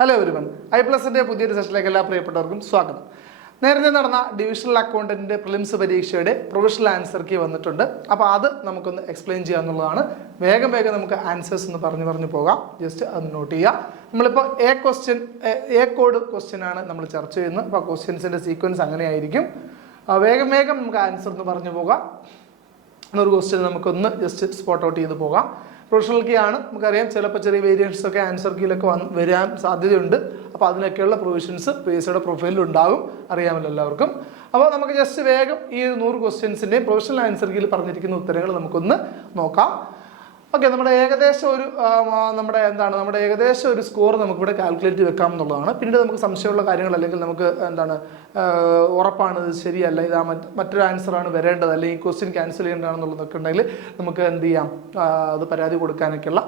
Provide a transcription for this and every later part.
Hello everyone, iPlusന്റെ പുതിയൊരു സെഷനിലേക്ക് എല്ലാ പ്രിയപ്പെട്ടവർക്കും സ്വാഗതം. നേരത്തെ നടന്ന ഡിവിഷണൽ അക്കൗണ്ടന്റിന്റെ പ്രിലിംസ് പരീക്ഷയുടെ പ്രൊവിഷണൽ ആൻസർ കീ വന്നിട്ടുണ്ട്. അപ്പോൾ അത് നമുക്കൊന്ന് എക്സ്പ്ലെയിൻ ചെയ്യാന്നുള്ളതാണ്. വേഗം നമുക്ക് ആൻസേഴ്സ് ഒന്ന് പറഞ്ഞു പോകാം. ജസ്റ്റ് അത് നോട്ട് ചെയ്യുക. നമ്മളിപ്പോൾ എ കോഡ് ക്വസ്റ്റ്യൻ ആണ് നമ്മൾ ചർച്ച ചെയ്യുന്നത്. അപ്പോൾ ക്വസ്റ്റ്യൻസിന്റെ സീക്വൻസ് അങ്ങനെയായിരിക്കും. വേഗം നമുക്ക് ആൻസർ ഒന്ന് പറഞ്ഞു പോകാം. ഒരു ക്വസ്റ്റ്യൻ നമുക്കൊന്ന് ജസ്റ്റ് സ്പോട്ട് ഔട്ട് ചെയ്ത് പോകാം. പ്രൊവിഷണൽ കീ ആണ്, നമുക്കറിയാം. ചിലപ്പോൾ ചെറിയ വേരിയൻസ് ഒക്കെ ആൻസർ കീയിലൊക്കെ വരാൻ സാധ്യതയുണ്ട്. അപ്പോൾ അതിനൊക്കെയുള്ള പ്രൊവിഷൻസ് PSCയുടെ പ്രൊഫൈലിൽ ഉണ്ടാകും, അറിയാമല്ലോ എല്ലാവർക്കും. അപ്പോൾ നമുക്ക് ജസ്റ്റ് വേഗം ഈ 100 ക്വസ്റ്റ്യൻസിൻ്റെയും പ്രൊവിഷണൽ ആൻസർ കീയിൽ പറഞ്ഞിരിക്കുന്ന ഉത്തരങ്ങൾ നമുക്കൊന്ന് നോക്കാം. ഓക്കെ, നമ്മുടെ ഏകദേശം ഒരു സ്കോർ നമുക്കിവിടെ കാൽക്കുലേറ്റ് വെക്കാം എന്നുള്ളതാണ്. പിന്നീട് നമുക്ക് സംശയമുള്ള കാര്യങ്ങൾ, അല്ലെങ്കിൽ നമുക്ക് ഉറപ്പാണ് ഇത് ശരിയല്ല, ഇതാ മറ്റൊരു ആൻസറാണ് വരേണ്ടത്, അല്ലെങ്കിൽ ഈ ക്വസ്റ്റ്യൻ ക്യാൻസൽ ചെയ്യേണ്ടതാണെന്നുള്ളതൊക്കെ ഉണ്ടെങ്കിൽ നമുക്ക് എന്ത് ചെയ്യാം, അത് പരാതി കൊടുക്കാനൊക്കെയുള്ള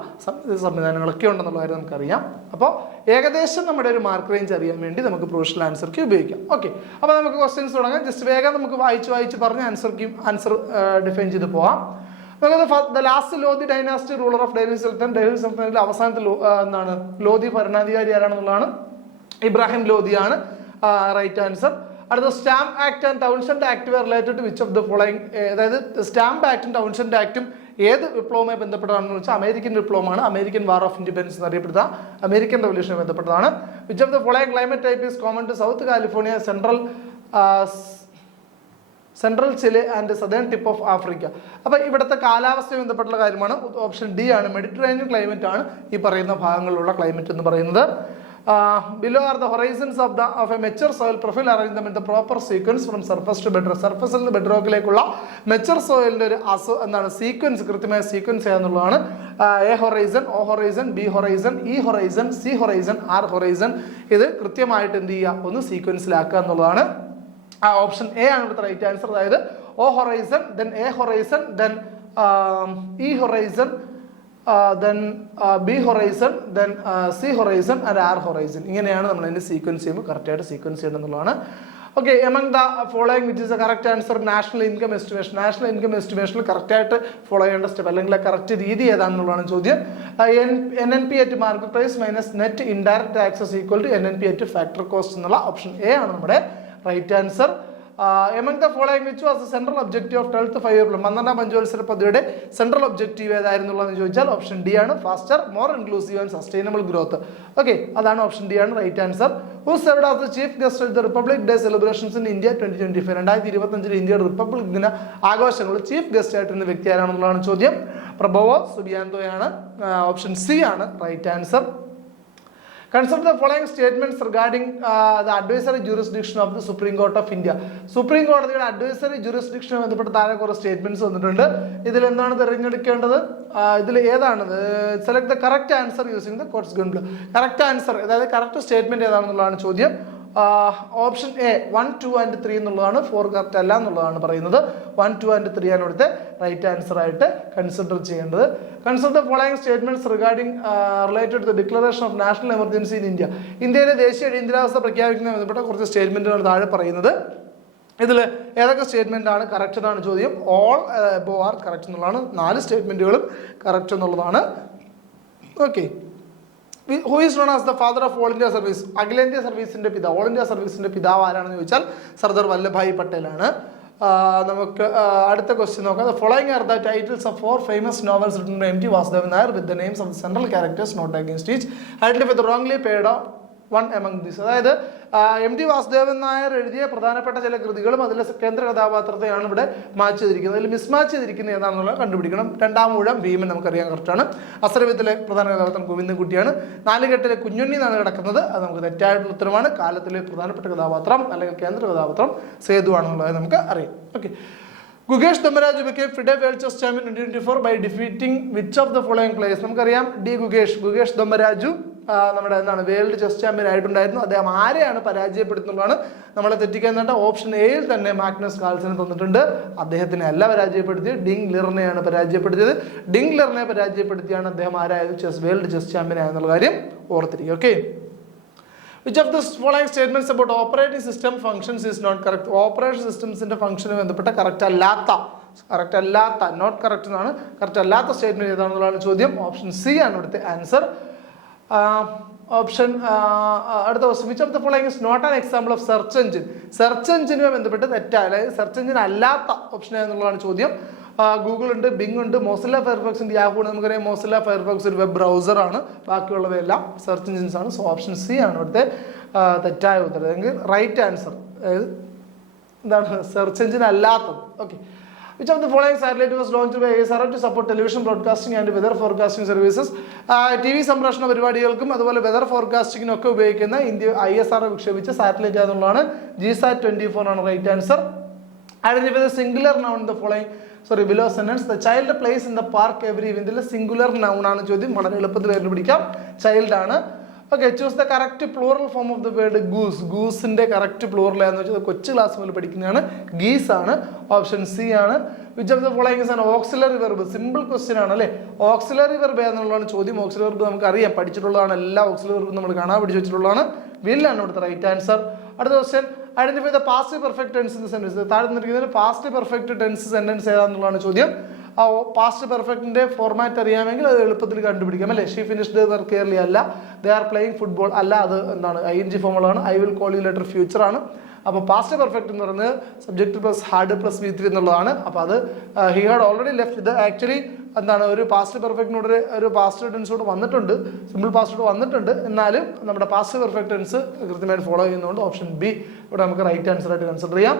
സംവിധാനങ്ങളൊക്കെ ഉണ്ടെന്നുള്ള കാര്യം നമുക്കറിയാം. അപ്പോൾ ഏകദേശം നമ്മുടെ ഒരു മാർക്ക് റേഞ്ച് അറിയാൻ വേണ്ടി നമുക്ക് പ്രൊവിഷണൽ ആൻസർ കീ ഉപയോഗിക്കാം. ഓക്കെ, അപ്പോൾ നമുക്ക് ക്വസ്റ്റ്യൻസ് തുടങ്ങാം. ജസ്റ്റ് വേഗം നമുക്ക് വായിച്ച് പറഞ്ഞ് ആൻസർ ഡിഫൈൻ ചെയ്ത് പോവാം. The last Lodi dynasty ruler of Delhi Sultan, അവസാനത്തെ ലോധി ഭരണാധികാരി ആരാണെന്നുള്ളതാണ് ഇബ്രാഹിം ലോധിയാണ് റൈറ്റ് ആൻസർ. അടുത്ത stamp act and Townshend act were related to which of the following, അതായത് സ്റ്റാമ്പ് ആക്ടും ടൗൺഷെൻഡ് ആക്ടും ഏത് വിപ്ലവവുമായി ബന്ധപ്പെട്ടതാണെന്ന് വെച്ചാൽ അമേരിക്കൻ വിപ്ലവമാണ്. അമേരിക്കൻ വാർ ഓഫ് ഇൻഡിപെൻഡൻസ് എന്നറിയപ്പെടുന്ന അമേരിക്കൻ റവല്യൂഷനുമായി ബന്ധപ്പെട്ടതാണ്. Which of the following climate type is common to south California, central Chile and southern tip of Africa. അപ്പോൾ ഇവിടുത്തെ കാലാവസ്ഥയുമായി ബന്ധപ്പെട്ടുള്ള കാര്യമാണ്. ഓപ്ഷൻ ഡി ആണ്, മെഡിറ്ററേനിയൻ ക്ലൈമറ്റ് ആണ് ഈ പറയുന്ന ഭാഗങ്ങളിലുള്ള ക്ലൈമറ്റ് എന്ന് പറയുന്നത്. Below are the horizons of a mature soil profile arrange them in the proper sequence from surface to bedrock. സർഫസിൽ നിന്ന് ബെഡ് റോക്കിലേക്കുള്ള മെച്ചർ സോയിലിന്റെ ഒരു സീക്വൻസ്, കൃത്യമായ സീക്വൻസ് ഏതെന്നുള്ളതാണ്. A horizon, O horizon, B horizon, E horizon, C horizon, R horizon. ഇത് കൃത്യമായിട്ട് എന്ത് ചെയ്യുക, ഒന്ന് സീക്വൻസിലാക്കുക എന്നുള്ളതാണ്. ഓപ്ഷൻ എ ആണ് ഇവിടുത്തെ റൈറ്റ് ആൻസർ. അതായത് O horizon, then A horizon, then E horizon, then B horizon, then C horizon and R horizon. ഇങ്ങനെയാണ് നമ്മൾ അതിന്റെ സീക്വൻസ് ചെയ്യുമ്പോൾ കറക്റ്റായിട്ട് സീക്വൻസ് ചെയ്യണം എന്നുള്ളതാണ്. Okay, among the following which is a correct answer national income estimation. National income എസ്റ്റിമേഷനിൽ കറക്റ്റായിട്ട് follow ചെയ്യേണ്ട സ്റ്റെപ്പ്, അല്ലെങ്കിൽ കറക്റ്റ് രീതി ഏതാണെന്നുള്ളതാണ് ചോദ്യം. NNP at market price minus net indirect taxes equal to NNP at factor cost എന്നുള്ള option A ആണ് നമ്മുടെ right answer. Among the following which was the central objective of 12th 5-year plan, 12ാം പഞ്ചവത്സര പദ്ധതിയുടെ central objective ഏതായിരുന്നുള്ളതെന്ന് ചോദിച്ചാൽ option D ആണ്, faster, more inclusive and sustainable growth. Okay, അതാണ് ഓപ്ഷൻ ഡി ആണ് right answer. Who served as the chief guest at the Republic Day celebrations in India 2025. 2025 ഇന്ത്യയുടെ republic ദിന ആഘോഷങ്ങളിൽ ചീഫ് ഗസ്റ്റ് ആയിട്ടുള്ള വ്യക്തി ആരാണെന്നുള്ളതാണ് ചോദ്യം. പ്രബോവോ സുബിയാന്തോയാണ്. ഓപ്ഷൻ സി ആണ് right answer. Consider the following statements regarding the advisory jurisdiction of the Supreme Court of India. Supreme കോടതിയുടെ അഡ്വൈസറി ജുറിസ്ഡിക്ഷനുമായി ബന്ധപ്പെട്ട് താഴെ കുറേ സ്റ്റേറ്റ്മെന്റ്സ് വന്നിട്ടുണ്ട്. ഇതിൽ എന്താണ് തിരഞ്ഞെടുക്കേണ്ടത്? ഇതിൽ ഏതാണ്? Select the correct answer using the courts gun. Correct answer, അതായത് കറക്റ്റ് സ്റ്റേറ്റ്മെന്റ് ഏതാണെന്നുള്ളതാണ് ചോദ്യം. ഓപ്ഷൻ എ 1, 2 and 3 എന്നുള്ളതാണ്. 4 കറക്റ്റ് അല്ല എന്നുള്ളതാണ് പറയുന്നത്. 1, 2 and 3 ആണ് ഇവിടുത്തെ റൈറ്റ് ആൻസർ ആയിട്ട് കൺസിഡർ ചെയ്യേണ്ടത്. Consider the following statements regarding related to the declaration of national emergency in India. ഇന്ത്യയിലെ ദേശീയ അടിയന്തരാവസ്ഥ പ്രഖ്യാപിക്കുന്നതുമായി ബന്ധപ്പെട്ട കുറച്ച് സ്റ്റേറ്റ്മെന്റുകൾ താഴെ പറയുന്നത്. ഇതിൽ ഏതൊക്കെ സ്റ്റേറ്റ്മെന്റ് ആണ് കറക്റ്റ് എന്നാണ് ചോദ്യം. ഓൾ എബോവ് ആർ കറക്റ്റ് എന്നുള്ളതാണ്. 4 സ്റ്റേറ്റ്മെന്റുകളും കറക്റ്റ് എന്നുള്ളതാണ്. Okay, who is known as the father of all India service. അഖിലേന്ത്യാ സർവീസിന്റെ പിതാവ്, ഓൾ ഇന്ത്യ സർവീസിന്റെ പിതാവ് ആരാണെന്ന് ചോദിച്ചാൽ സർദാർ വല്ലഭായ് പട്ടേലാണ്. നമുക്ക് അടുത്ത ക്വസ്റ്റ്യൻ നോക്കാം. The following are the titles of 4 famous novels written by M.T. Vasudevan Nair with the names of the central characters not against each. Identify the wrongly paired one among these. അതായത് M.T. Vasudevan Nair എഴുതിയ പ്രധാനപ്പെട്ട ചില കൃതികളും അതിലെ കേന്ദ്ര കഥാപാത്രത്തെയാണ് ഇവിടെ match ചെയ്തിരിക്കുന്നത്. അതിൽ മിസ്മാച്ച് ചെയ്തിരിക്കുന്നത് ഏതാണെന്നുള്ളത് കണ്ടുപിടിക്കണം. 2-ാം ഊഴം ഭീമൻ നമുക്കറിയാൻ കറക്റ്റാണ്. അസരവിത്തിലെ പ്രധാന കഥാപാത്രം ഗോവിന്ദൻകുട്ടിയാണ്. 4-കെട്ടിലെ കുഞ്ഞുണ്ണി എന്നാണ് കിടക്കുന്നത്. അത് നമുക്ക് തെറ്റായിട്ടുള്ള ഉത്തരമാണ്. കാലത്തിലെ പ്രധാനപ്പെട്ട കഥാപാത്രം അല്ലെങ്കിൽ കേന്ദ്ര കഥാപാത്രം സേതു ആണെന്നുള്ളത് നമുക്ക് അറിയാം. Okay, Gugesh Dammaraju became FIDE World Chess Champion in 2024 by defeating which of the following players? നമുക്കറിയാം ഗുഗേഷ് ദമ്മരാജു നമ്മുടെ വേൾഡ് ചെസ് ചാമ്പ്യൻ ആയിട്ടുണ്ടായിരുന്നു. അദ്ദേഹം ആരെയാണ് പരാജയപ്പെടുത്തുന്നതാണ് നമ്മളെ തെറ്റിക്കാൻ. ഓപ്ഷൻ എയിൽ തന്നെ മാഗ്നസ് കാൾസനെ തന്നിട്ടുണ്ട്. അദ്ദേഹത്തിനെ അല്ല പരാജയപ്പെടുത്തിയത്, ഡിങ് ലിറിനെയാണ് പരാജയപ്പെടുത്തിയത്. ഡിങ് ലിറിനെ പരാജയപ്പെടുത്തിയാണ് അദ്ദേഹം ആരായത് വേൾഡ് ചെസ് ചാമ്പ്യൻ ആയെന്നുള്ള കാര്യം ഓർത്തിരിക്കുക. Okay, Which of the following statements about operating system functions is not correct? Operation സിസ്റ്റംസിന്റെ ഫംഗ്ഷനുമായി ബന്ധപ്പെട്ട കറക്റ്റ് അല്ലാത്ത നോട്ട് കറക്റ്റ് എന്നാണ്. കറക്റ്റ് അല്ലാത്ത സ്റ്റേറ്റ്മെന്റ് ഏതാണെന്നുള്ളതാണ് ചോദ്യം. ഓപ്ഷൻ സി ആണ് ഇവിടുത്തെ ആൻസർ. ഓപ്ഷൻ അടുത്ത question which of the following is not an example of search engine. Search എഞ്ചിനുമായി ബന്ധപ്പെട്ട് തെറ്റായ, അതായത് സെർച്ച് എഞ്ചിൻ അല്ലാത്ത ഓപ്ഷൻ എന്നുള്ളതാണ് ചോദ്യം. ഗൂഗിൾ ഉണ്ട്, ബിങ് ഉണ്ട്, മോസില്ല ഫയർഫോക്സ് ഉണ്ട്, യാഹൂ ഉണ്ട്. നമുക്കറിയാം മോസില്ല ഫയർഫോക്സ് ഒരു വെബ് ബ്രൗസറാണ്, ബാക്കിയുള്ളവയെല്ലാം സെർച്ച് എഞ്ചിൻസ് ആണ്. സോ ഓപ്ഷൻ സി ആണ് ഇവിടുത്തെ തെറ്റായ ഉത്തരം, അല്ലെങ്കിൽ റൈറ്റ് ആൻസർ. അതായത് എന്താണ് സെർച്ച് എഞ്ചിൻ അല്ലാത്തത്. Okay. Which of the following satellite was launched by ASRO to support television broadcasting and weather forecasting services? TV സംപ്രേഷണ പരിപാടികൾക്കും അതുപോലെ വെതർ ഫോർകാസ്റ്റിങ്ങിനൊക്കെ ഉപയോഗിക്കുന്ന ഇന്ത്യ ISRO വിക്ഷേപിച്ച സാറ്റലൈറ്റ് എന്നുള്ളതാണ് GSAT-24 ആണ് right answer. Identify the singular noun in the following below sentence. The child plays in the park every evening. ഇതിൽ singular noun ആണ് ചോദ്യം, വളരെ എളുപ്പത്തിൽ കണ്ടുപിടിക്കാം. ചൈൽഡ് ആണ്. Okay. Choose the correct plural form of the word goose. ഗൂസിന്റെ correct plural എന്ന് വെച്ചാൽ കൊച്ചു ക്ലാസ് മുതൽ പഠിക്കുന്നതാണ്, ഗീസ് ആണ്. ഓപ്ഷൻ സി ആണ്. Which of the following is an auxiliary verb. Simple question ആണ് അല്ലേ. ഓക്സിലറി വെർബ് എന്നുള്ളതാണ് ചോദ്യം. ഓക്സിലറി വെർബ് നമുക്ക് അറിയാം, പഠിച്ചിട്ടുള്ളതാണ്. എല്ലാ ഓക്സിലറി വെർബും നമ്മൾ കാണാൻ പഠിച്ചു വെച്ചിട്ടുള്ളതാണ്. വിൽ ആണ് ഇവിടുത്തെ റൈറ്റ് ആൻസർ. അടുത്ത question identify the past perfect tense in the sentence. താഴെ നിന്നിരിക്കുന്നതിൽ പാസ്റ്റ് പെർഫെക്റ്റ് ടെൻസ് സെന്റൻസ് ഏതാണെന്നുള്ളതാണ് ചോദ്യം. പാസ്റ്റ് പെർഫെക്റ്റിന്റെ ഫോർമാറ്റ് അറിയാമെങ്കിൽ അത് എളുപ്പത്തിൽ കണ്ടുപിടിക്കാം അല്ലേ. ഷീ ഫിനിഷ്ഡ് വർക്ക് ഇയർലി അല്ല, ദേ ആർ പ്ലേയിങ് ഫുട്ബോൾ അല്ല, അത് എന്താണ് ING ഫോമുകളാണ്. I will call you later future ആണ്. അപ്പോൾ പാസ്റ്റ് പെർഫെക്റ്റ് എന്ന് പറയുന്നത് subject plus had plus V3 എന്നുള്ളതാണ്. അപ്പോൾ അത് ഹി ഹാഡ് ഓൾറെഡി ലെഫ്റ്റ്. ഇത് ആക്ച്വലി എന്താണ് ഒരു പാസ്റ്റ് പെർഫെക്റ്റിനോട് ഒരു പാസ്റ്റ് ടെൻസോട് വന്നിട്ടുണ്ട്, സിമ്പിൾ പാസ്റ്റോട് വന്നിട്ടുണ്ട്. എന്നാലും നമ്മുടെ പാസ്റ്റ് പെർഫെക്റ്റ് ടെൻസ് കൃത്യമായിട്ട് ഫോളോ ചെയ്യുന്നതുകൊണ്ട് ഓപ്ഷൻ ബി ഇവിടെ നമുക്ക് റൈറ്റ് ആൻസർ ആയിട്ട് കൺസിഡർ ചെയ്യാം.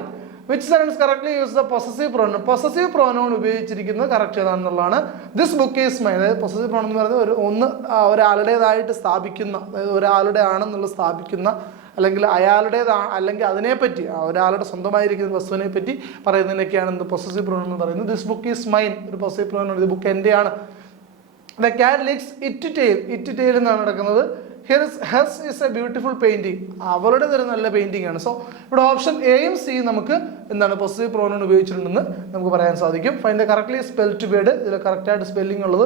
Which sentence correctly use the possessive pronoun. Possessive pronoun ഉപയോഗിച്ചിരിക്കുന്നത് കറക്റ്റ് ഏതാണെന്നുള്ളതാണ്. This book is mine. അതായത് പൊസസീവ് പ്രോനൗൺ എന്ന് പറയുന്നത് ഒരാളുടേതായിട്ട് സ്ഥാപിക്കുന്ന, അതായത് ഒരാളുടെ ആണെന്നുള്ള സ്ഥാപിക്കുന്ന, അല്ലെങ്കിൽ അയാളുടേതാണ്, അല്ലെങ്കിൽ അതിനെപ്പറ്റി ഒരാളുടെ സ്വന്തമായിരിക്കുന്ന വസ്തുവിനെ പറ്റി പറയുന്നതിനൊക്കെയാണ് എന്ത് പൊസസീവ് പ്രോനൗൺ എന്ന് പറയുന്നത്. ദിസ് ബുക്ക് ഈസ് മൈൻ ഒരു പൊസസീവ് പ്രോനൗൺ. ഇത് ബുക്ക് എൻ്റെയാണ്. The cat licks it tail. It tail എന്നാണ് നടക്കുന്നത്. Hers is a beautiful painting. അവരുടെ ഒരു നല്ല പെയിന്റിംഗ് ആണ്. സോ ഇവിടെ ഓപ്ഷൻ എയും സിയും നമുക്ക് എന്താണ് പൊസസീവ് പ്രോനൗൺ ഉപയോഗിച്ചിട്ടുണ്ടെന്ന് നമുക്ക് പറയാൻ സാധിക്കും. Find the correctly spelled word. ഇതിൽ കറക്റ്റായിട്ട് സ്പെല്ലിംഗ് ഉള്ളത്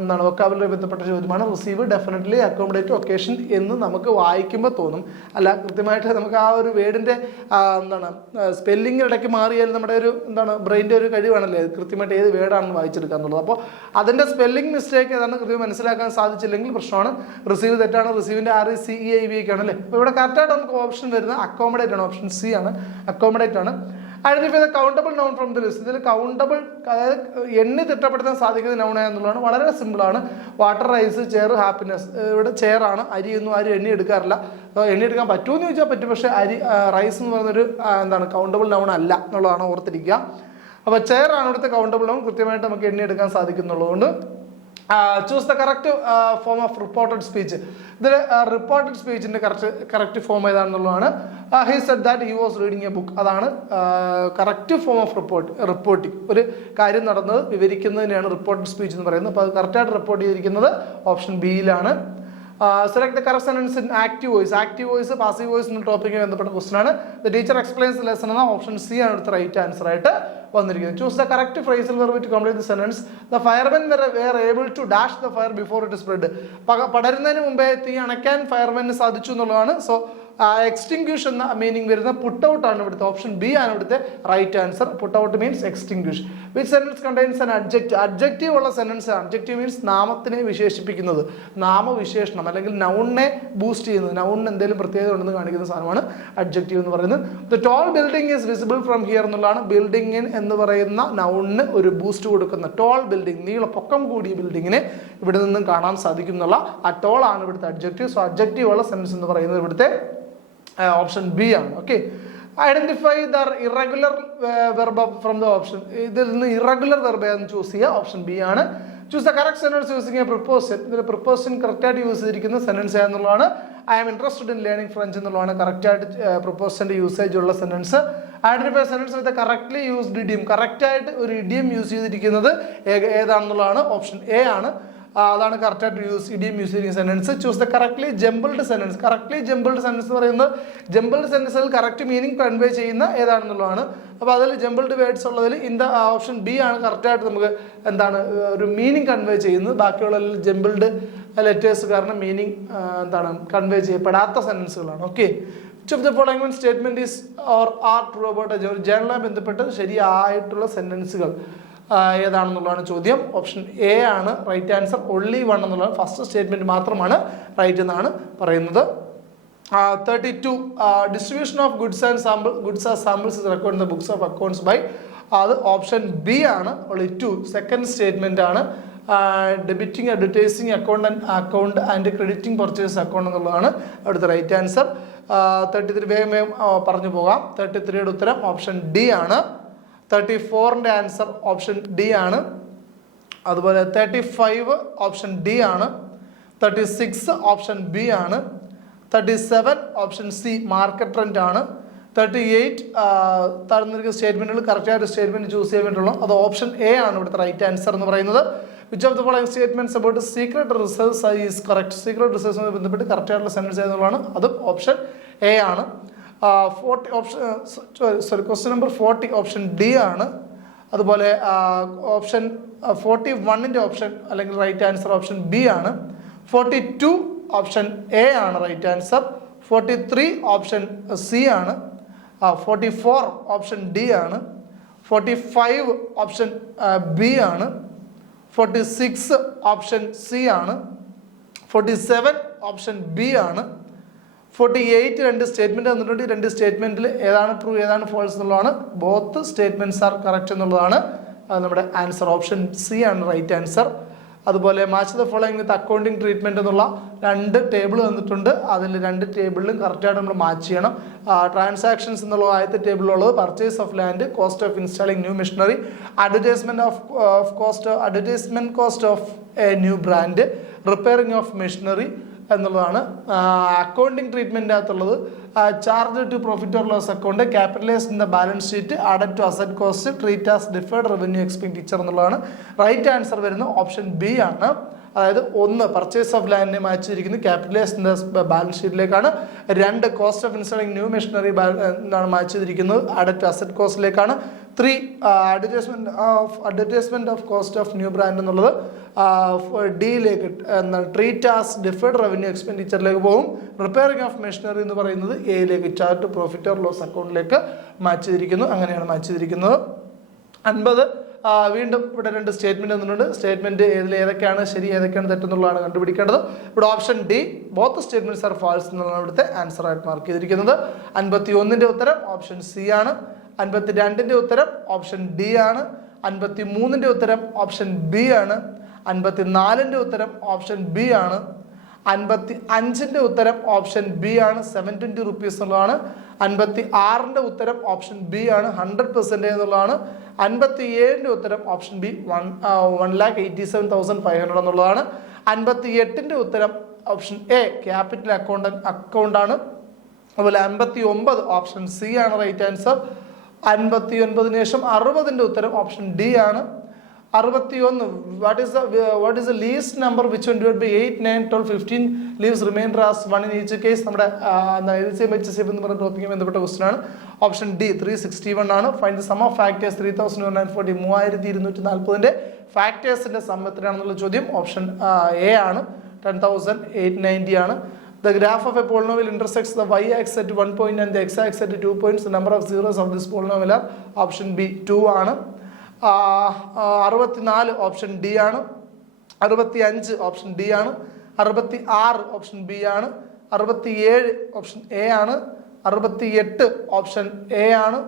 എന്താണ് വൊക്കാബുലറി ബന്ധപ്പെട്ട ചോദ്യമാണ്. റിസീവ്, ഡെഫിനറ്റ്ലി, അക്കോമഡേറ്റ്, ഒക്കേഷൻ എന്ന് നമുക്ക് വായിക്കുമ്പോൾ തോന്നും. അല്ല, കൃത്യമായിട്ട് നമുക്ക് ആ ഒരു വേർഡിന്റെ എന്താണ് സ്പെല്ലിംഗ് ഇടയ്ക്ക് മാറിയാലും നമ്മുടെ ഒരു എന്താണ് ബ്രെയിൻ്റെ ഒരു കഴിവാണല്ലേ കൃത്യമായിട്ട് ഏത് വേർഡാണെന്ന് വായിച്ചെടുക്കുക എന്നുള്ളത്. അപ്പോൾ അതിന്റെ സ്പെല്ലിംഗ് മിസ്റ്റേക്ക് ഏതാണ് കൃത്യം മനസ്സിലാക്കാൻ സാധിച്ചില്ലെങ്കിൽ പ്രശ്നമാണ്. റിസീവ് തെറ്റാണ്. റിസീവിന്റെ RECEIV ഒക്കെ ആണല്ലേ. അപ്പോൾ ഇവിടെ കറക്റ്റായിട്ട് നമുക്ക് ഓപ്ഷൻ വരുന്നത് അക്കോമഡേറ്റ് ആണ്. ഓപ്ഷൻ സി ആണ്, അക്കോമഡേറ്റ് ആണ്. Identify the countable noun from the list. ഇതിൽ കൗണ്ടബിൾ, അതായത് എണ്ണി തിട്ടപ്പെടുത്താൻ സാധിക്കുന്ന നൗൺ എന്നുള്ളതാണ്. വളരെ സിമ്പിളാണ്. Water, rice, chair, happiness. ഇവിടെ ചെയർ ആണ്. അരിയൊന്നും ആരും എണ്ണി എടുക്കാറില്ല. എണ്ണി എടുക്കാൻ പറ്റുമെന്ന് ചോദിച്ചാൽ പറ്റും, പക്ഷേ റൈസ് എന്ന് പറയുന്നൊരു എന്താണ് കൗണ്ടബിൾ നൗൺ അല്ല എന്നുള്ളതാണ് ഓർത്തിരിക്കുക. അപ്പോൾ ചെയർ ആണ് ഇവിടുത്തെ കൗണ്ടബിൾ നൗൺ. കൃത്യമായിട്ട് നമുക്ക് എണ്ണി എടുക്കാൻ സാധിക്കുന്നുള്ളതുകൊണ്ട് choose the correct form of reported speech. ഇതിൽ റിപ്പോർട്ടഡ് സ്പീച്ചിന്റെ കറക്റ്റ് ഫോം ഏതാണെന്നുള്ളതാണ്. He said that he was reading a book. അതാണ് കറക്റ്റ് ഫോം ഓഫ് റിപ്പോർട്ടിംഗ്. ഒരു കാര്യം നടന്നത് വിവരിക്കുന്നതിനെയാണ് റിപ്പോർട്ടഡ് സ്പീച്ച് എന്ന് പറയുന്നത്. അപ്പോൾ അത് കറക്റ്റായിട്ട് റിപ്പോർട്ട് ചെയ്തിരിക്കുന്നത് ഓപ്ഷൻ ബിയിലാണ്. Select the correct sentence in active voice. Active voice, passive voice എന്ന ടോപ്പിക്കുമായി ബന്ധപ്പെട്ട ക്വസ്റ്റൻ ആണ്. The teacher explains the lesson എന്ന ഓപ്ഷൻ സി ആണ് അടുത്ത റൈറ്റ് ആൻസർ ആയിട്ട് വന്നിരിക്കുന്നത്. Choose the correct phrasal verb to complete the sentence. The firemen were able to dash the fire before it spread. പടരുന്നതിന് മുമ്പേ തീ അണയ്ക്കാൻ ഫയർമെന് സാധിച്ചു എന്നുള്ളതാണ്. സോ എക്സ്റ്റിങ്ക്വിഷ് എന്ന മീനിങ് വരുന്ന പുട്ട് ഔട്ട് ആണ് ഇവിടുത്തെ. ഓപ്ഷൻ ബി ആണ് ഇവിടുത്തെ right answer. Put out means extinguish. Which sentence contains an adjective. Adjective ഉള്ള സെന്റൻസ്. അഡ്ജക്റ്റീവ് മീൻസ് നാമത്തിനെ വിശേഷിപ്പിക്കുന്നത്, നാമവിശേഷണം അല്ലെങ്കിൽ നൗണിനെ ബൂസ്റ്റ് ചെയ്യുന്നത്, നൗണിന് എന്തെങ്കിലും പ്രത്യേകത ഉണ്ടെന്ന് കാണിക്കുന്ന സാധനമാണ് അഡ്ജക്റ്റീവ് എന്ന് പറയുന്നത്. The toll building is visible from here എന്നുള്ളതാണ്. ബിൽഡിംഗ് എന്ന് പറയുന്ന നൗണിന് ഒരു ബൂസ്റ്റ് കൊടുക്കുന്ന ടോൾ ബിൽഡിംഗ്, പൊക്കം കൂടിയ ബിൽഡിങ്ങിനെ ഇവിടെ നിന്നും കാണാൻ സാധിക്കും എന്നുള്ള ആ ടോൾ ആണ് ഇവിടുത്തെ അഡ്ജക്റ്റീവ്. സോ അഡ്ജക്റ്റീവ് ഉള്ള സെന്റൻസ് എന്ന് പറയുന്നത് ഇവിടുത്തെ ഓപ്ഷൻ ബി ആണ്. Okay. Identify the irregular verb from the option. ഇതിൽ നിന്ന് ഇറഗുലർ വെർബ് ഏതെന്ന് ചൂസ് ചെയ്യുക. ഓപ്ഷൻ ബി ആണ്. Choose the correct sentence using a preposition. ഇതിൽ പ്രിപ്പോസിഷൻ കറക്റ്റായിട്ട് യൂസ് ചെയ്തിരിക്കുന്ന സെന്റൻസ് എന്നുള്ളതാണ്. I am interested in learning French എന്നുള്ളതാണ് കറക്റ്റായിട്ട് പ്രിപ്പോസിഷന്റെ യൂസേജ് ഉള്ള sentence. Identify sentence with correctly used idiom. കറക്റ്റായിട്ട് ഒരു ഇഡിയം യൂസ് ചെയ്തിരിക്കുന്നത് ഏതാണെന്നുള്ളതാണ്. ഓപ്ഷൻ എ ആണ്. അതാണ് കറക്റ്റായിട്ട് ഇഡിയം യൂസ് ചെയ്യുന്ന sentence. Choose the correctly jumbled sentence. Correctly jumbled sentence എന്ന് പറയുന്നത് ജംബിൾഡ് സെന്റൻസിൽ കറക്റ്റ് മീനിങ് കൺവേ ചെയ്യുന്ന ഏതാണെന്നുള്ളതാണ്. അപ്പോൾ അതിൽ ജംബിൾഡ് വേർഡ്സ് ഉള്ളതിൽ ഓപ്ഷൻ ബി ആണ് കറക്റ്റായിട്ട് നമുക്ക് എന്താണ് ഒരു മീനിങ് കൺവേ ചെയ്യുന്നത്. ബാക്കിയുള്ള ജംബിൾഡ് ലെറ്റേഴ്സ് കാരണം മീനിങ് എന്താണ് കൺവേ ചെയ്യപ്പെടാത്ത സെന്റൻസുകളാണ്. Okay. Which of the following statement is or are true about a ജേർണലുമായി ബന്ധപ്പെട്ട് ശരിയായിട്ടുള്ള സെന്റൻസുകൾ. ഏതാണെന്നുള്ളതാണ് ചോദ്യം. ഓപ്ഷൻ എ ആണ് റൈറ്റ് ആൻസർ. only 1 എന്നുള്ളത് ഫസ്റ്റ് സ്റ്റേറ്റ്മെന്റ് മാത്രമാണ് റൈറ്റ് എന്നാണ് പറയുന്നത്. 32 distribution of goods as samples is recorded in the books of accounts by അത് ഓപ്ഷൻ ബി ആണ്. only 2 സെക്കൻഡ് സ്റ്റേറ്റ്മെന്റ് ആണ്. Debiting advertising account and crediting purchase account എന്നുള്ളതാണ് അവിടുത്തെ right answer. 33 വേഗം പറഞ്ഞു പോകാം. 33യുടെ ഉത്തരം ഓപ്ഷൻ ഡി ആണ്. 34ന്റെ ആൻസർ ഓപ്ഷൻ ഡി ആണ്. അതുപോലെ 35 ഓപ്ഷൻ ഡി ആണ്. 36 ഓപ്ഷൻ ബി ആണ്. 37 ഓപ്ഷൻ സി മാർക്കറ്റ് റെന്റ് ആണ്. 38 തരുന്ന സ്റ്റേറ്റ്മെന്റുകൾ കറക്റ്റായിട്ട് സ്റ്റേറ്റ്മെന്റ് ചൂസ് ചെയ്യാൻ വേണ്ടിയുള്ള അത് ഓപ്ഷൻ എ ആണ് ഇവിടുത്തെ റൈറ്റ് ആൻസർ എന്ന് പറയുന്നത്. Which of the following statements about secret reserves is correct? Secret റിസർവ്സുമായി ബന്ധപ്പെട്ട് കറക്റ്റ് ആയിട്ടുള്ള സെന്റൻസ് ഏതെന്നുള്ളതാണ് അതും ഓപ്ഷൻ എ ആണ്. 40 ക്വസ്റ്റ്യൻ നമ്പർ 40 ഓപ്ഷൻ ഡി ആണ്. അതുപോലെ ഓപ്ഷൻ 41ന്റെ ഓപ്ഷൻ അല്ലെങ്കിൽ റൈറ്റ് ആൻസർ ഓപ്ഷൻ ബി ആണ്. 42 ഓപ്ഷൻ എ ആണ് റൈറ്റ് ആൻസർ. 43 ഓപ്ഷൻ സി ആണ്. 44 ഓപ്ഷൻ ഡി ആണ്. 45 ഓപ്ഷൻ ബി ആണ്. 46 ഓപ്ഷൻ സി ആണ്. 47 ഓപ്ഷൻ ബി ആണ്. 48 രണ്ട് സ്റ്റേറ്റ്മെന്റ് തന്നിട്ടുണ്ട്. രണ്ട് സ്റ്റേറ്റ്മെന്റിൽ ഏതാണ് ട്രൂ ഏതാണ് ഫോൾസ് എന്നുള്ളതാണ്. ബോത്ത് സ്റ്റേറ്റ്മെന്റ്സ് ആർ കറക്റ്റ് എന്നുള്ളതാണ് നമ്മുടെ ആൻസർ. ഓപ്ഷൻ സി ആണ് റൈറ്റ് ആൻസർ. അതുപോലെ match the following with accounting treatment എന്നുള്ള രണ്ട് ടേബിൾ തന്നിട്ടുണ്ട്. അതിൽ രണ്ട് ടേബിളിലും കറക്റ്റായിട്ട് നമ്മൾ മാച്ച് ചെയ്യണം. ട്രാൻസാക്ഷൻസ് എന്നുള്ള ആദ്യത്തെ ടേബിളിലുള്ളത് purchase of land, cost of installing new machinery, advertisement cost of a new brand, repairing of machinery എന്നുള്ളതാണ്. അക്കൗണ്ടിങ് ട്രീറ്റ്മെൻറ്റിനകത്തുള്ളത് charge to profit or loss account, capitalised in the balance sheet, added to asset cost, treat as deferred revenue expenditure എന്നുള്ളതാണ്. Right answer വരുന്നത് option B ആണ്. അതായത് 1 purchase of ലാൻഡിനെ match ചെയ്തിരിക്കുന്നത് capitalised in the balance ഷീറ്റിലേക്കാണ്. 2 cost of installing new machinery എന്നാണ് match ചെയ്തിരിക്കുന്നത് added to asset കോസ്റ്റിലേക്കാണ്. 3 advertisement of cost of new brand എന്നുള്ളത് ഡിയിലേക്ക് ട്രീറ്റ് ആസ് ഡിഫേർഡ് റവന്യൂ എക്സ്പെൻഡിച്ചറിലേക്ക് പോകും. റിപ്പയറിംഗ് ഓഫ് മെഷീനറി എന്ന് പറയുന്നത് എയിലേക്ക് charge to profit or loss അക്കൗണ്ടിലേക്ക് മാച്ച് ചെയ്തിരിക്കുന്നു. അങ്ങനെയാണ് മാച്ച് ചെയ്തിരിക്കുന്നത്. 50 വീണ്ടും ഇവിടെ രണ്ട് സ്റ്റേറ്റ്മെന്റ് തന്നിട്ടുണ്ട്. സ്റ്റേറ്റ്മെന്റ് ഏതൊക്കെയാണ് ശരി ഏതൊക്കെയാണ് തെറ്റെന്നുള്ളതാണ് കണ്ടുപിടിക്കേണ്ടത്. ഇവിടെ option D both statements are false എന്നുള്ളതാണ് ഇവിടുത്തെ ആൻസർ ആയിട്ട് മാർക്ക് ചെയ്തിരിക്കുന്നത്. 51ന്റെ ഉത്തരം ഓപ്ഷൻ സി ആണ്. 52ന്റെ ഉത്തരം ഓപ്ഷൻ ഡി ആണ്. 53ന്റെ ഉത്തരം ഓപ്ഷൻ ബി ആണ്. 54ന്റെ ഉത്തരം ഓപ്ഷൻ ബി ആണ്. 55ന്റെ ഉത്തരം ഓപ്ഷൻ ബി ആണ്. 720 rupees എന്നുള്ളതാണ്. 56ന്റെ ഉത്തരം ഓപ്ഷൻ ബി ആണ്. 100% എന്നുള്ളതാണ്. 57ന്റെ ഉത്തരം ഓപ്ഷൻ ബി 1,87,500 എന്നുള്ളതാണ്. 58ന്റെ ഉത്തരം ഓപ്ഷൻ എ ക്യാപിറ്റൽ അക്കൗണ്ട് ആണ്. അതുപോലെ 59 ഓപ്ഷൻ സി ആണ് റൈറ്റ് ആൻസർ. 59ന് ശേഷം 60ന്റെ ഉത്തരം ഓപ്ഷൻ ഡി ആണ്. 61 what is the least number which when divided by 8, 9, 12, 15 leaves remainder as 1 in each case? നമ്മുടെ LCM HCF എന്ന് പറയുന്ന ടോപ്പിക്കുമായി ബന്ധപ്പെട്ട ക്വസ്റ്റ്യൻ ആണ്. ഓപ്ഷൻ ഡി 361 ആണ്. Find the sum of factors 3,140 3240ന്റെ ഫാക്ടേഴ്സിന്റെ സം എത്രയാണെന്നുള്ള ചോദ്യം ഓപ്ഷൻ എ ആണ്. 10,890 ആണ്. The graph of a polynomial intersects the y-axis at 1 point and the x-axis at 2 points. The number of zeros of this polynomial are option B 2 ആണ്. 64 option D ആണ്. 65 option D ആണ്. 66 option B ആണ്. 67 option A ആണ്. 68 option A ആണ്.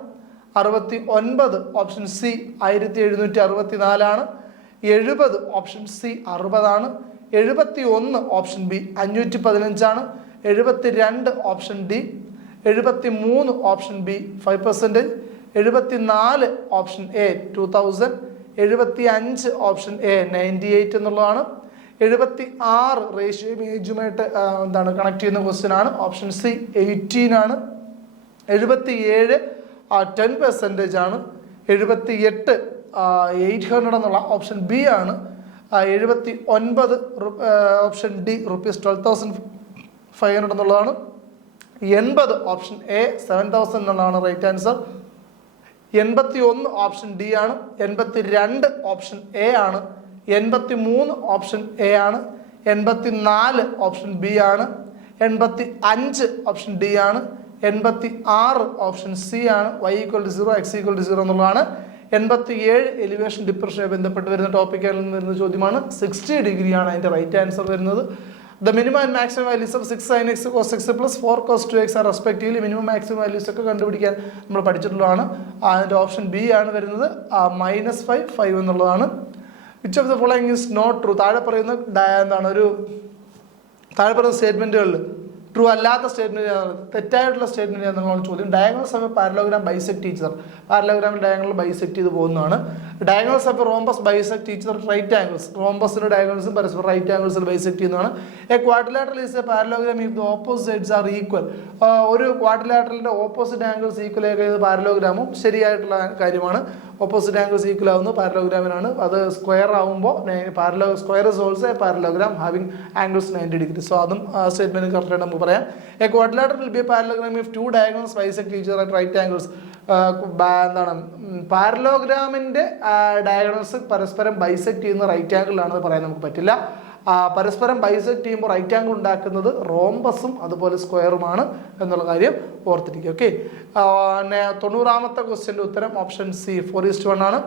69 option C 1764 ആണ്. 70 option C 60 ആണ്. 71 option B 515 ആണ്. 72 option D. 73 option B 5%. 74 option A 2000. 75 option A 98 എന്നുള്ളതാണ്. 76 റേഷ്യോയും ഏജുമായിട്ട് കണക്ട് ചെയ്യുന്ന ക്വസ്റ്റ്യൻ ആണ്. ഓപ്ഷൻ സി 18 ആണ്. 77 10% ആണ്. 78 800 എന്നുള്ള ഓപ്ഷൻ ബി ആണ്. 79 ഓപ്ഷൻ ഡി ₹12,500 എന്നുള്ളതാണ്. 80 ഓപ്ഷൻ എ 7,000 എന്നുള്ളതാണ് റൈറ്റ് ആൻസർ. 81 ഓപ്ഷൻ ഡി ആണ്. 82 ഓപ്ഷൻ എ ആണ്. 83 ഓപ്ഷൻ എ ആണ്. 84 ഓപ്ഷൻ ബി ആണ്. 85 ഓപ്ഷൻ ഡി ആണ്. 86 ഓപ്ഷൻ സി ആണ്. y = 0 x = 0 എന്നുള്ളതാണ്. 87 എലിവേഷൻ ഡിപ്രഷനുമായി ബന്ധപ്പെട്ട് വരുന്ന ടോപ്പിക്കിൽ നിന്ന് വരുന്ന ചോദ്യമാണ്. 60 ഡിഗ്രിയാണ് അതിൻ്റെ റൈറ്റ് ആൻസർ വരുന്നത്. The minimum and maximum values of 6 sin x cos x plus 4 cos 2x are respectively minimum maximum values ഒക്കെ കണ്ടുപിടിക്കാൻ നമ്മൾ പഠിച്ചിട്ടുള്ളതാണ്. അതിൻ്റെ ഓപ്ഷൻ ബി ആണ് വരുന്നത്. -5 എന്നുള്ളതാണ്. Which of the following is not true? താഴെ പറയുന്ന സ്റ്റേറ്റ്മെൻറ്റുകളിൽ ട്രൂ അല്ലാത്ത സ്റ്റേറ്റ്മെൻറ്റ്, തെറ്റായിട്ടുള്ള സ്റ്റേറ്റ്മെൻറ്റ് എന്നുള്ള ചോദ്യം. Diagonals of parallelogram bisect each other. പാരലോഗ്രാമിൽ ഡയഗണൽ ബൈസെക്ട് ചെയ്ത് പോകുന്നതാണ്. Diagonals of rhombus bisect each other right angles. റോംബസിൻ്റെ ഡയഗണൽസും പരസ്പരം റൈറ്റ് ആംഗിൾസിൽ ബൈസെക്ട് ചെയ്യുന്നതാണ്. A quadrilateral is a parallelogram if the opposite sides are equal. ഒരു ക്വാഡ്രിലാറ്ററലിൻ്റെ ഓപ്പോസിറ്റ് ആംഗിൾസ് ഈക്വൽ ആയത് പാരലോഗ്രാമും ശരിയായിട്ടുള്ള കാര്യമാണ്. ഓപ്പോസിറ്റ് ആംഗിൾസ് ഈക്വൽ ആവുന്നത് പാരലോഗ്രാമിനാണ്. അത് സ്ക്വയർ ആകുമ്പോൾ square is also a parallelogram having angles 90 degree. So അതും സ്റ്റേറ്റ്മെന്റ് കറക്റ്റ് ആയിട്ട് നമുക്ക് പറയാം. A quadrilateral will be a parallelogram if 2 diagonals bisect each other at right angles. പാരലോഗ്രാമിന്റെ ഡയഗണൽസ് പരസ്പരം ബൈസെക്ട് ചെയ്യുന്ന റൈറ്റ് ആംഗിളിലാണെന്ന് പറയാൻ നമുക്ക് പറ്റില്ല. പരസ്പരം ബൈസെക്ട് ചെയ്യുമ്പോൾ റൈറ്റ് ആംഗിൾ ഉണ്ടാക്കുന്നത് റോംബസും അതുപോലെ സ്ക്വയറുമാണ് എന്നുള്ള കാര്യം ഓർത്തിരിക്കുക. ഓക്കെ. 90ാമത്തെ ക്വസ്റ്റ്യൻ്റെ ഉത്തരം ഓപ്ഷൻ സി 4:1 ആണ്.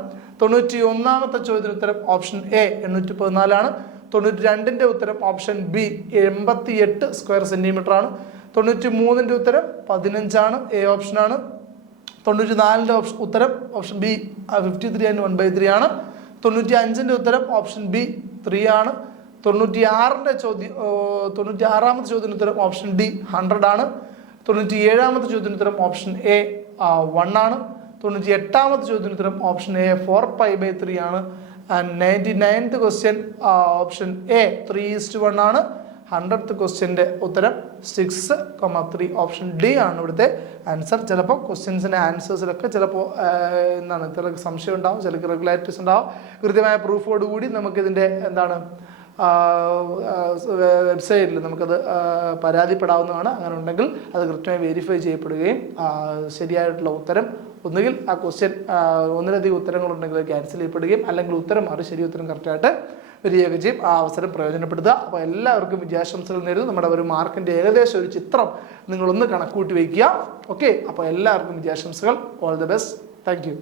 91ാമത്തെ ചോദ്യത്തിന് ഉത്തരം ഓപ്ഷൻ എ 814 ആണ്. 92ന്റെ ഉത്തരം ഓപ്ഷൻ ബി 88 സ്ക്വയർ സെന്റിമീറ്റർ ആണ്. 93ന്റെ ഉത്തരം 15 ആണ്, എ ഓപ്ഷനാണ്. 94ന്റെ ഉത്തരം ഓപ്ഷൻ ബി 53 and 1/3 ആണ്. 95ന്റെ ഉത്തരം ഓപ്ഷൻ ബി 3 ആണ്. 96ാമത്തെ ചോദ്യത്തിന് ഉത്തരം ഓപ്ഷൻ ഡി 100 ആണ്. 97ാമത്തെ ചോദ്യത്തിന് ഉത്തരം ഓപ്ഷൻ എ 1 ആണ്. 98ാമത്തെ ചോദ്യത്തിന് ഉത്തരം ഓപ്ഷൻ എ 4π/3 ആണ്. And 99th question option A 3:1 ആണ്. 100th ക്വസ്റ്റ്യൻ്റെ ഉത്തരം 6,3 ഓപ്ഷൻ ഡി ആണ് ഇവിടുത്തെ ആൻസർ. ചിലപ്പോൾ ക്വസ്റ്റ്യൻസിൻ്റെ ആൻസേഴ്സിലൊക്കെ ചിലപ്പോൾ ചിലർക്ക് സംശയം ഉണ്ടാവും, ചിലർക്ക് റെഗുലാരിറ്റീസ് ഉണ്ടാവും. കൃത്യമായ പ്രൂഫോട് കൂടി നമുക്കിതിൻ്റെ വെബ്സൈറ്റിൽ നമുക്കത് പരാതിപ്പെടാവുന്നതാണ്. അങ്ങനെ ഉണ്ടെങ്കിൽ അത് കൃത്യമായി വെരിഫൈ ചെയ്യപ്പെടുകയും ശരിയായിട്ടുള്ള ഉത്തരം ഒന്നുകിൽ ആ ക്വസ്റ്റ്യൻ ഒന്നിലധികം ഉത്തരങ്ങളുണ്ടെങ്കിൽ ക്യാൻസൽ ചെയ്യപ്പെടുകയും അല്ലെങ്കിൽ ഉത്തരം മാറി ശരി ഉത്തരം കറക്റ്റായിട്ട് വരികയൊക്കെ ചെയ്യും. ആ അവസരം പ്രയോജനപ്പെടുത്തുക. അപ്പോൾ എല്ലാവർക്കും വിജയാശംസകൾ നേരുന്നു. നമ്മുടെ ഒരു മാർക്കിൻ്റെ ഏകദേശം ഒരു ചിത്രം നിങ്ങളൊന്ന് കണക്കൂട്ടി വയ്ക്കുക. ഓക്കെ. അപ്പോൾ എല്ലാവർക്കും വിജയാശംസകൾ. All the best. Thank U.